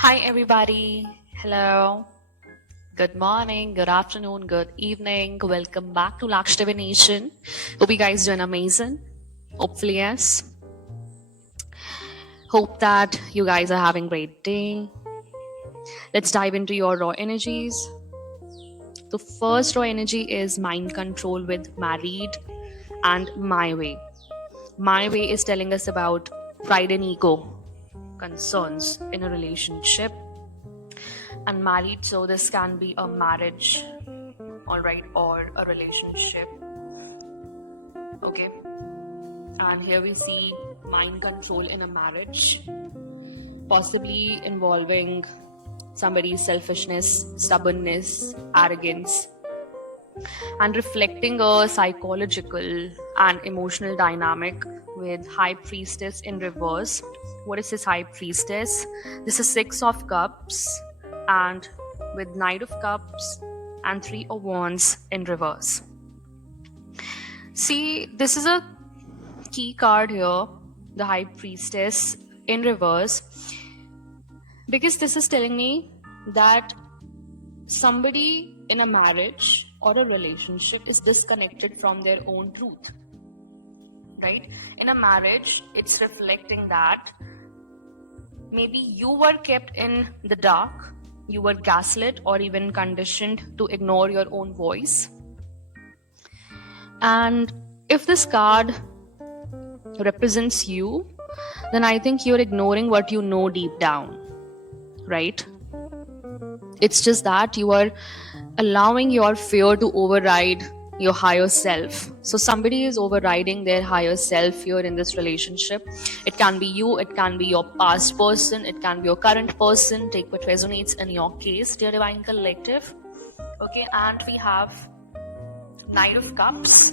Hi, everybody. Hello. Good morning, good afternoon, good evening. Welcome back to Laksh Divination. Hope you guys doing amazing. Hopefully, yes. Hope that you guys are having great day. Let's dive into your raw energies. The first raw energy is mind control with married and my way. My way is telling us about pride and ego concerns in a relationship and married, so this can be a marriage, all right, or a relationship. Okay, and here we see mind control in a marriage, possibly involving somebody's selfishness, stubbornness, arrogance, and reflecting a psychological and emotional dynamic with high priestess in reverse. What is this high priestess? This is six of cups and with knight of cups and three of wands in reverse. See, this is a key card here, the high priestess in reverse, because this is telling me that somebody in a marriage or a relationship is disconnected from their own truth, right? In a marriage, it's reflecting that maybe you were kept in the dark, you were gaslit or even conditioned to ignore your own voice. And if this card represents you, then I think you're ignoring what you know deep down, right? It's just that you are allowing your fear to override your higher self. So somebody is overriding their higher self here in this relationship. It can be you, it can be your past person, it can be your current person. Take what resonates in your case, dear Divine Collective. Okay, and we have Knight of Cups.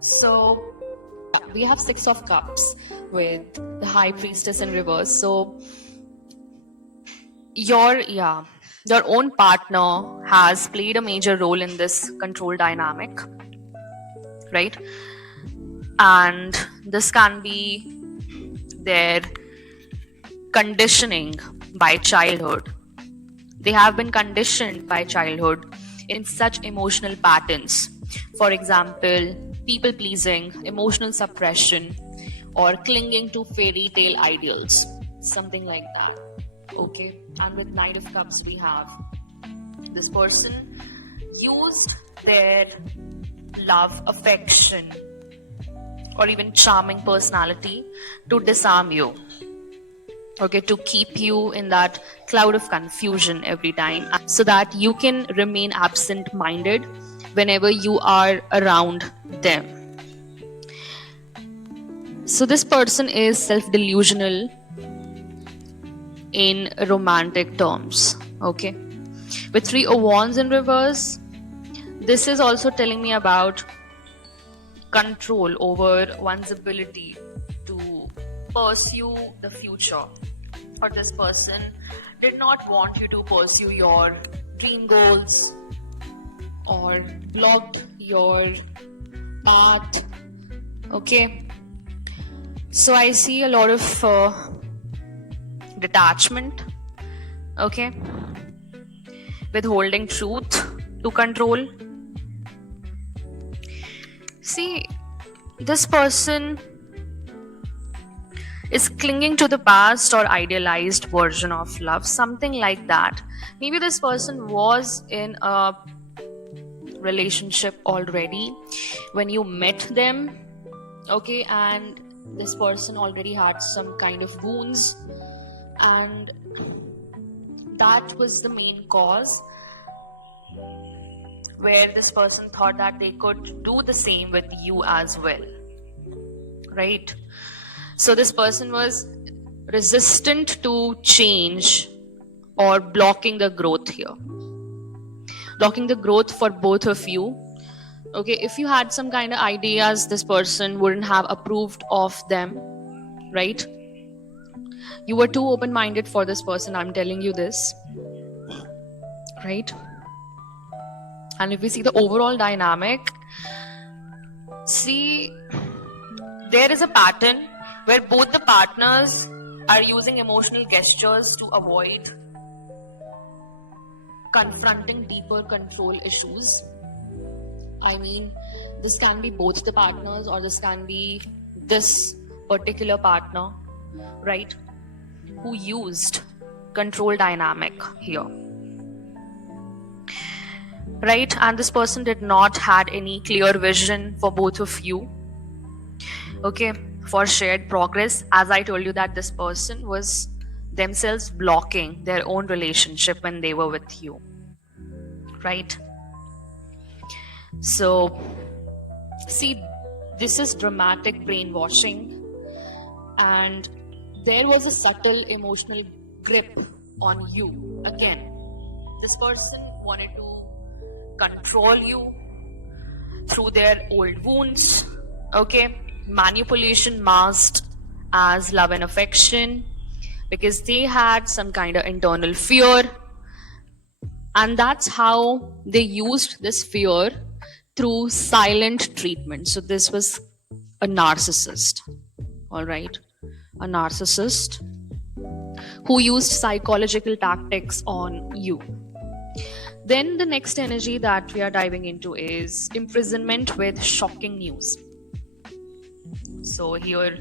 So we have Six of Cups with the High Priestess in reverse. So your own partner has played a major role in this control dynamic, right? And this can be their conditioning by childhood. They have been conditioned by childhood in such emotional patterns. For example, people pleasing, emotional suppression, or clinging to fairy tale ideals, something like that. Okay, and with Knight of Cups, we have this person used their love, affection, or even charming personality to disarm you. Okay, to keep you in that cloud of confusion every time, so that you can remain absent minded whenever you are around them. So, this person is self delusional in romantic terms. Okay, with three of wands in reverse, this is also telling me about control over one's ability to pursue the future. Or this person did not want you to pursue your dream goals or blocked your path. Okay, so I see a lot of detachment, okay, withholding truth to control. See, this person is clinging to the past or idealized version of love, something like that. Maybe this person was in a relationship already when you met them, okay, and this person already had some kind of wounds, and that was the main cause where this person thought that they could do the same with you as well, right? So this person was resistant to change or blocking the growth here, blocking the growth for both of you. Okay, if you had some kind of ideas, this person wouldn't have approved of them, right? You were too open-minded for this person, I'm telling you this, right? And if we see the overall dynamic, see, there is a pattern where both the partners are using emotional gestures to avoid confronting deeper control issues. I mean, this can be both the partners, or this can be this particular partner, right, who used control dynamic here, right? And this person did not had any clear vision for both of you, okay, for shared progress. As I told you that this person was themselves blocking their own relationship when they were with you, right? So see, this is dramatic brainwashing, and there was a subtle emotional grip on you. Again, this person wanted to control you through their old wounds, okay? Manipulation masked as love and affection, because they had some kind of internal fear, and that's how they used this fear through silent treatment. So this was a narcissist, all right, a narcissist who used psychological tactics on you. Then the next energy that we are diving into is imprisonment with shocking news. So here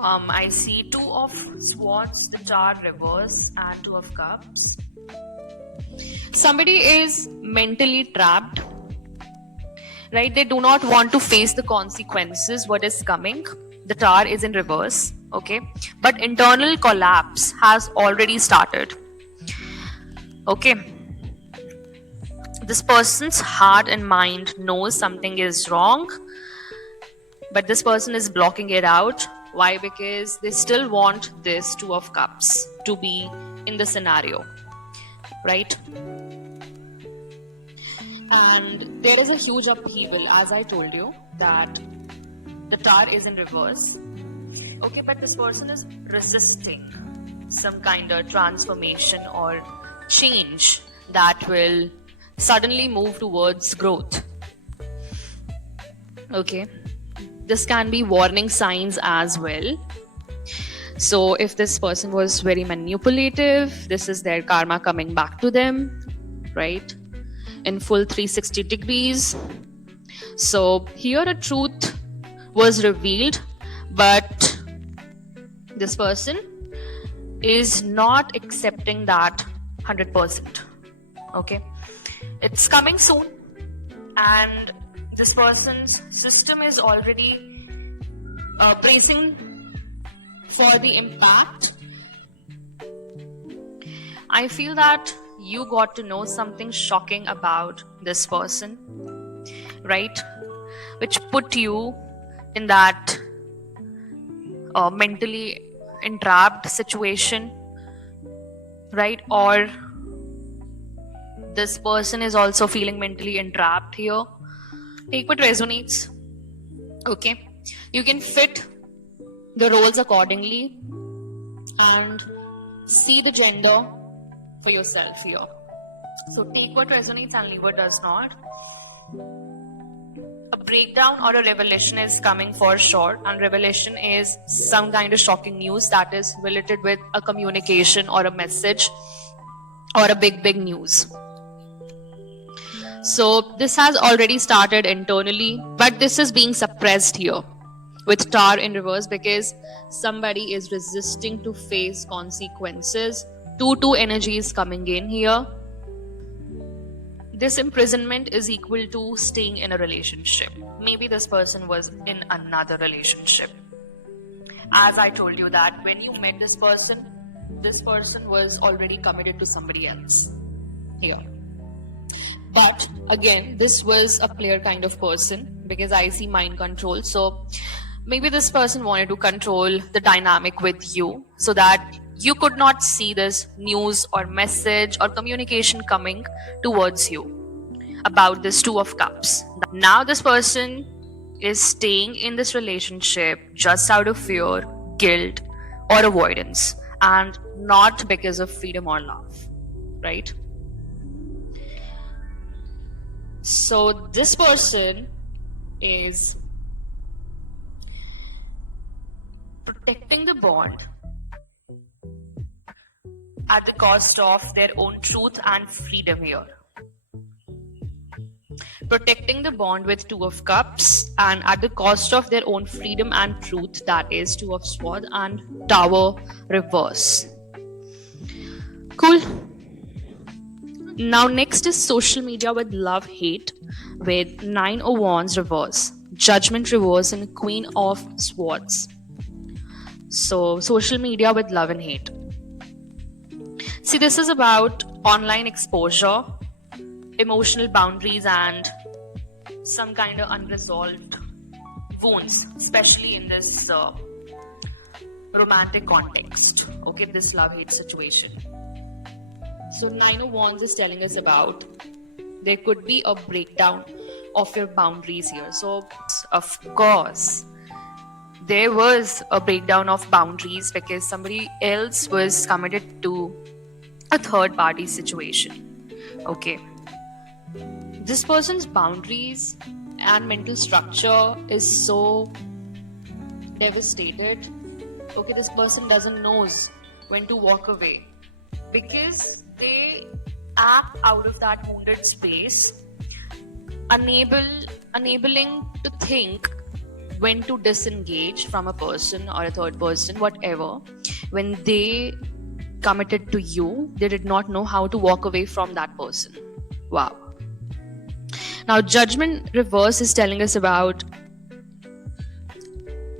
I see Two of Swords, the Tower reverse, and Two of Cups. Somebody is mentally trapped, right? They do not want to face the consequences, what is coming. The Tower is in reverse, okay, but internal collapse has already started, okay. This person's heart and mind knows something is wrong, but this person is blocking it out. Why? Because they still want this Two of Cups to be in the scenario, right? And there is a huge upheaval, as I told you, that the Tower is in reverse, okay, but this person is resisting some kind of transformation or change that will suddenly move towards growth, okay. This can be warning signs as well. So if this person was very manipulative, this is their karma coming back to them, right, in full 360 degrees. So here a truth was revealed, but this person is not accepting that 100%, okay. It's coming soon, and this person's system is already bracing for the impact. I feel that you got to know something shocking about this person, right, which put you in that mentally entrapped situation, right? Or this person is also feeling mentally entrapped here. Take what resonates, okay. You can fit the roles accordingly and see the gender for yourself here. So take what resonates and leave what does not. A breakdown or a revelation is coming for sure, and revelation is some kind of shocking news that is related with a communication or a message or a big news. So this has already started internally, but this is being suppressed here with Tower in reverse, because somebody is resisting to face consequences. 2 energies coming in here. This imprisonment is equal to staying in a relationship. Maybe this person was in another relationship. As I told you that when you met this person was already committed to somebody else here. But again, this was a player kind of person, because I see mind control. So maybe this person wanted to control the dynamic with you so that you could not see this news or message or communication coming towards you about this Two of Cups. Now this person is staying in this relationship just out of fear, guilt, or avoidance, and not because of freedom or love, right? So this person is protecting the bond at the cost of their own truth and freedom here. Protecting the bond with Two of Cups and at the cost of their own freedom and truth, that is Two of Swords and Tower reverse. Cool. Now next is social media with love hate with Nine of Wands reverse, Judgment reverse, and Queen of Swords. So social media with love and hate. See, this is about online exposure, emotional boundaries, and some kind of unresolved wounds, especially in this romantic context. Okay, this love-hate situation. So Nine of Wands is telling us about there could be a breakdown of your boundaries here. So of course there was a breakdown of boundaries because somebody else was committed to a third party situation. Okay, this person's boundaries and mental structure is so devastated. Okay, this person doesn't knows when to walk away because they act out of that wounded space, enabling to think when to disengage from a person or a third person, whatever. When they committed to you, they did not know how to walk away from that person. Wow. Now Judgment reverse is telling us about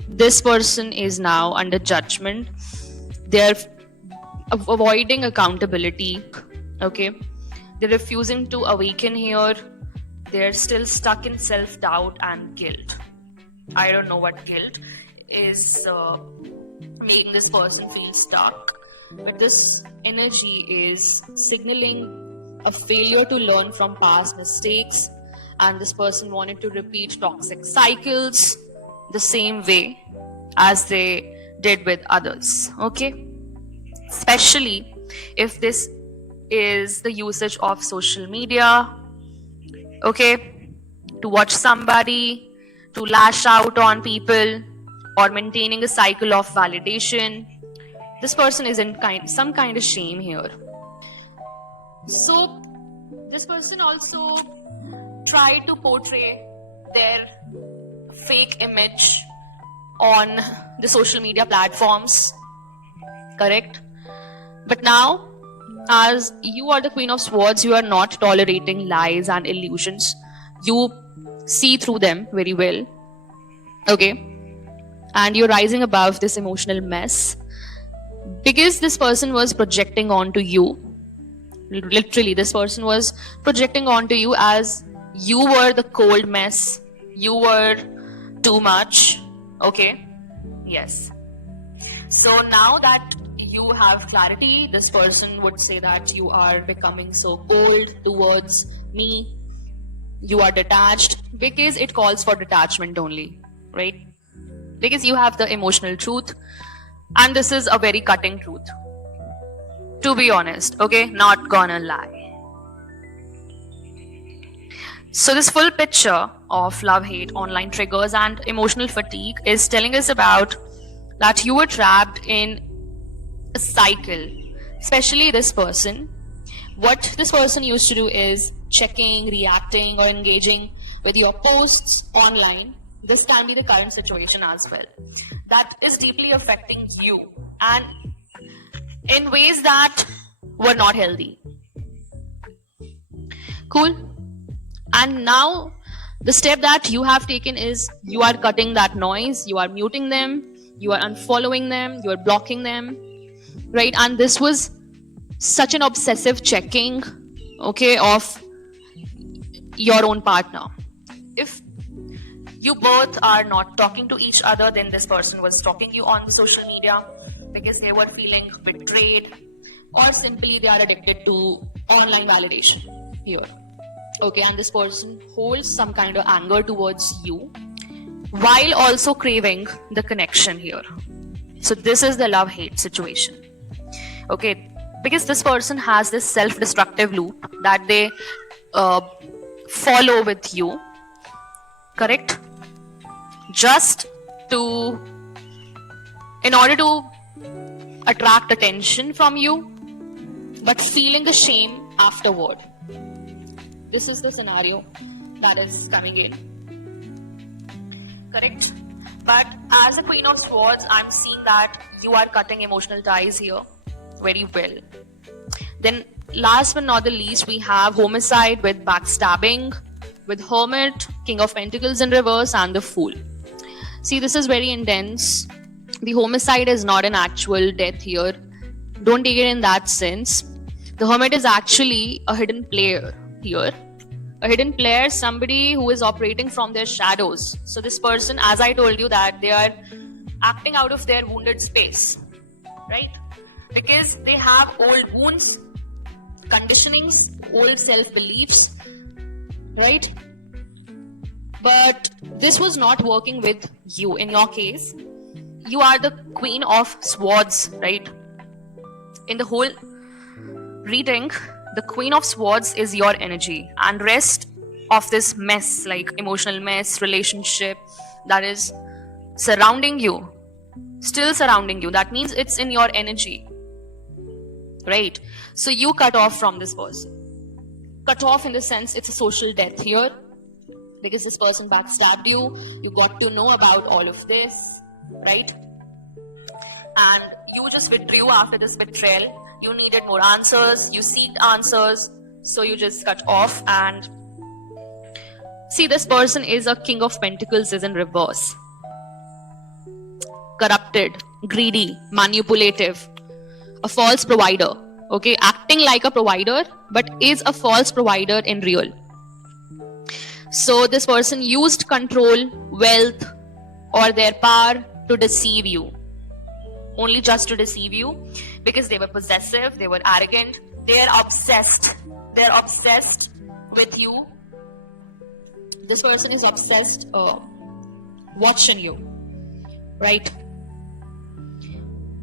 this person is now under judgment. They're avoiding accountability. Okay, they're refusing to awaken here. They're still stuck in self-doubt and guilt. I don't know what guilt is making this person feel stuck, but this energy is signaling a failure to learn from past mistakes, and this person wanted to repeat toxic cycles the same way as they did with others. Okay, especially if this is the usage of social media, okay, to watch somebody, to lash out on people, or maintaining a cycle of validation. This person is in some kind of shame here. So this person also tried to portray their fake image on the social media platforms, correct? But now, as you are the Queen of Swords, you are not tolerating lies and illusions. You see through them very well, okay? And you're rising above this emotional mess because this person was projecting onto you. Literally, this person was projecting onto you as you were the cold mess. You were too much, okay? Yes. So now that you have clarity, this person would say that you are becoming so cold towards me. You are detached because it calls for detachment only, right? Because you have the emotional truth, and this is a very cutting truth, to be honest, okay? Not gonna lie. So this full picture of love, hate, online triggers, and emotional fatigue is telling us about that you were trapped in a cycle, especially this person. What this person used to do is checking, reacting, or engaging with your posts online. This can be the current situation as well. That is deeply affecting you and in ways that were not healthy. Cool. And now the step that you have taken is you are cutting that noise, you are muting them, you are unfollowing them, you are blocking them, right? And this was such an obsessive checking, okay, of your own partner. If you both are not talking to each other, then this person was stalking you on the social media because they were feeling betrayed, or simply they are addicted to online validation here. Okay, and this person holds some kind of anger towards you while also craving the connection here. So this is the love-hate situation. Okay, because this person has this self-destructive loop that they follow with you, correct? Just to, in order to attract attention from you, but feeling the shame afterward. This is the scenario that is coming in. Correct? But as a Queen of Swords, I'm seeing that you are cutting emotional ties here very well. Then last but not the least, we have Homicide with backstabbing, with Hermit, King of Pentacles in reverse, and the Fool. See, this is very intense. The Homicide is not an actual death here. Don't take it in that sense. The Hermit is actually a hidden player here. A hidden player, somebody who is operating from their shadows. So this person, as I told you, that they are acting out of their wounded space, right? Because they have old wounds, conditionings, old self-beliefs, right? But this was not working with you. In your case, you are the Queen of Swords, right? In the whole reading, the Queen of Swords is your energy, and rest of this mess, like emotional mess, relationship, that is surrounding you, still surrounding you. That means it's in your energy, right? So you cut off from this person. Cut off in the sense it's a social death here, because this person backstabbed you. You got to know about all of this, right? And you just withdrew after this betrayal. You needed more answers, you seeked answers, so you just cut off. And see, this person is a King of Pentacles, is in reverse. Corrupted, greedy, manipulative, a false provider, okay? Acting like a provider, but is a false provider in real. So this person used control, wealth, or their power to deceive you. Only just to deceive you, because they were possessive, they were arrogant, they're obsessed with you. This person is obsessed watching you, right?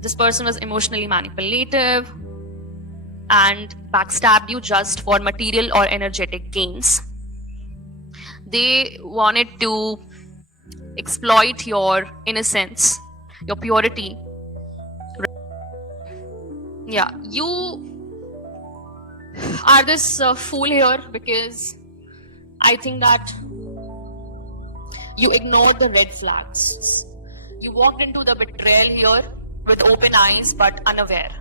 This person was emotionally manipulative and backstabbed you just for material or energetic gains. They wanted to exploit your innocence, your purity. Yeah, you are this fool here, because I think that you ignored the red flags. You walked into the betrayal here with open eyes but unaware.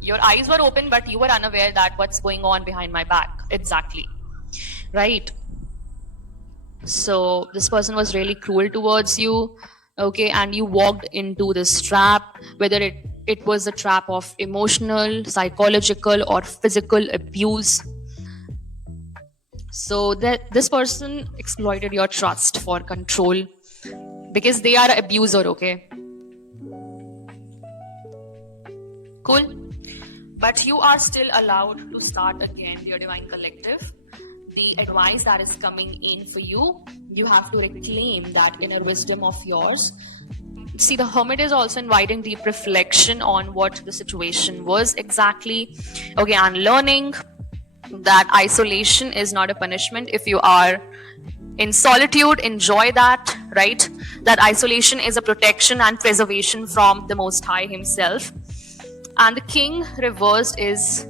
Your eyes were open but you were unaware that what's going on behind my back exactly, right? So this person was really cruel towards you, okay? And you walked into this trap, whether it was a trap of emotional, psychological, or physical abuse. So that this person exploited your trust for control, because they are an abuser, okay? Cool. But you are still allowed to start again, dear Divine Collective. The advice that is coming in for you, you have to reclaim that inner wisdom of yours. See, the Hermit is also inviting deep reflection on what the situation was exactly. Okay, and learning that isolation is not a punishment. If you are in solitude, enjoy that, right? That isolation is a protection and preservation from the Most High Himself. And the King reversed is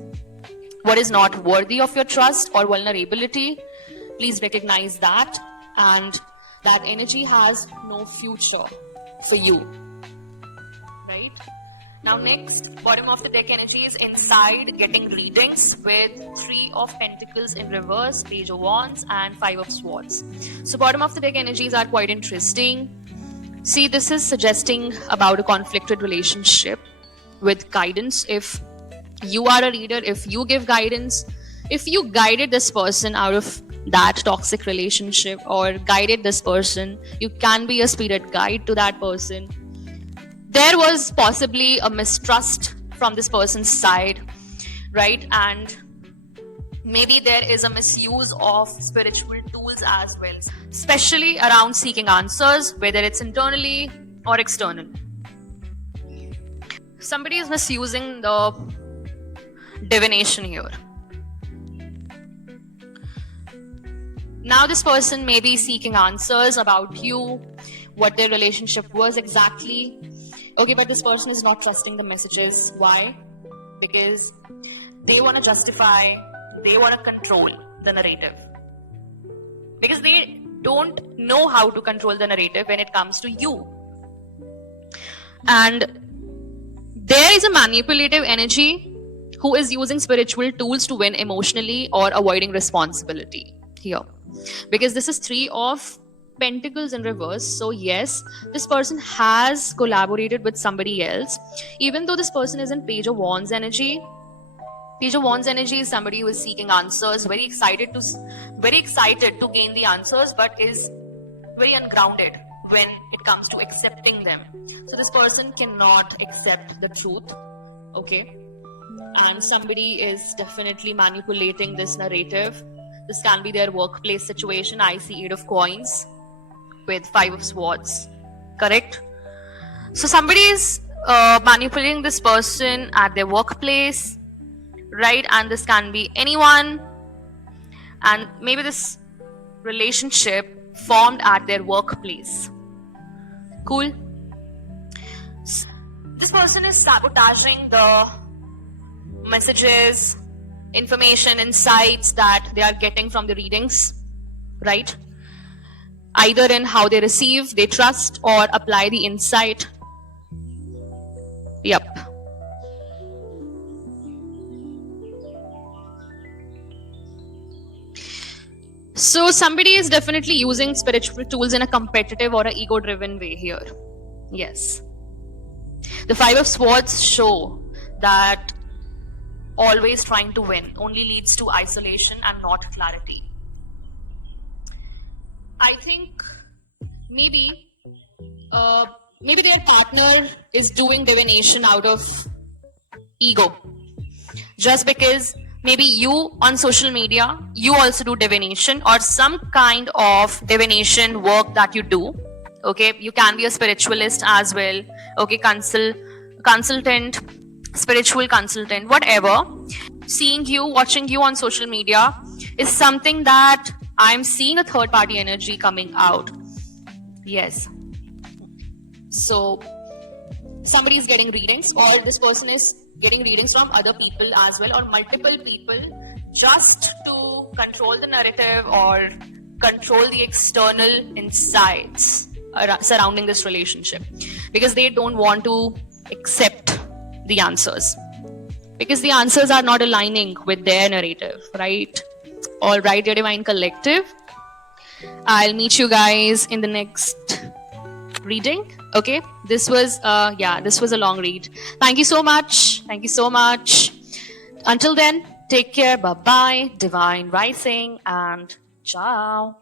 what is not worthy of your trust or vulnerability. Please recognize that, and that energy has no future for you, right? Now next, bottom of the deck energy is inside, getting readings with 3 of Pentacles in reverse, Page of Wands, and 5 of Swords. So bottom of the deck energies are quite interesting. See, this is suggesting about a conflicted relationship with guidance. If you are a reader, if you give guidance, if you guided this person out of that toxic relationship or guided this person, you can be a spirit guide to that person. There was possibly a mistrust from this person's side, right? And maybe there is a misuse of spiritual tools as well, especially around seeking answers, whether it's internally or external. Somebody is misusing the divination here. Now this person may be seeking answers about you, what their relationship was exactly. Okay, but this person is not trusting the messages. Why? because they want to justify, they want to control the narrative, because they don't know how to control the narrative when it comes to you. And there is a manipulative energy who is using spiritual tools to win emotionally or avoiding responsibility here, because this is Three of Pentacles in reverse. So yes, this person has collaborated with somebody else, even though this person is in Page of Wands energy. Page of Wands energy is somebody who is seeking answers, very excited to gain the answers, but is very ungrounded when it comes to accepting them. So this person cannot accept the truth, okay? And somebody is definitely manipulating this narrative. This can be their workplace situation. I see Eight of Coins with Five of Swords, correct? So somebody is manipulating this person at their workplace, right? And this can be anyone, and maybe this relationship formed at their workplace. Cool. This person is sabotaging the messages, information, insights that they are getting from the readings, right? Either in how they receive, they trust, or apply the insight. Yep. So somebody is definitely using spiritual tools in a competitive or an ego-driven way here. Yes. The Five of Swords show that always trying to win only leads to isolation and not clarity. I think maybe their partner is doing divination out of ego, just because maybe you on social media, you also do divination or some kind of divination work that you do. Okay, you can be a spiritualist as well. Okay, consultant, spiritual consultant, whatever. Seeing you, watching you on social media is something that I'm seeing a third party energy coming out. Yes. So somebody is getting readings, or this person is getting readings from other people as well, or multiple people, just to control the narrative or control the external insights surrounding this relationship, because they don't want to accept the answers, because the answers are not aligning with their narrative, right? All right, your Divine Collective, I'll meet you guys in the next reading. Okay, this was a long read. Thank you so much. Until then, take care. Bye bye. Divine Rising and ciao.